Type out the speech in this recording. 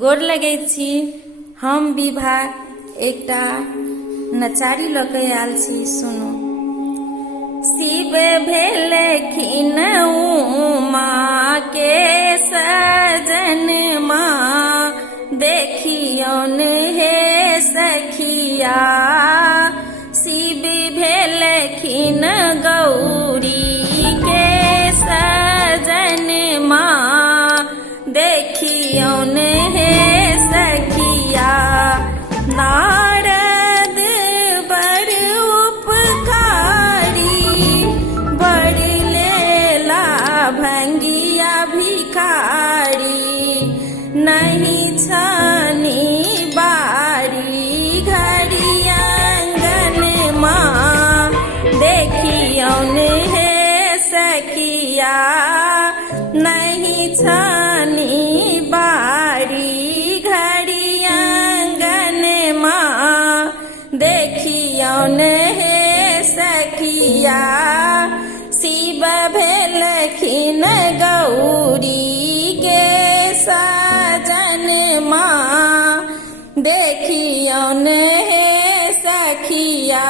गोर लगै छी। हम विभा एकटा नचारी लऽ कऽ आयल छी। सुनू। शिव भेलखिन उमा के सजन माँ, देखियौन हे सखिया। शिव भेलखिन गौरी के सजन माँ, देखियौन हे सखिया। नारद बड़ उपकारी, बड़ लेला भंगिया भिखारी। नहीं छानी बारी घड़ी आंगन माँ, देखियौन हे सखिया। नहीं छानी बारी घड़ी आंगन माँ, देखियौन हे सखिया। शिव भेलखिन गौरी के सजन माँ, देखियौन हे सखिया।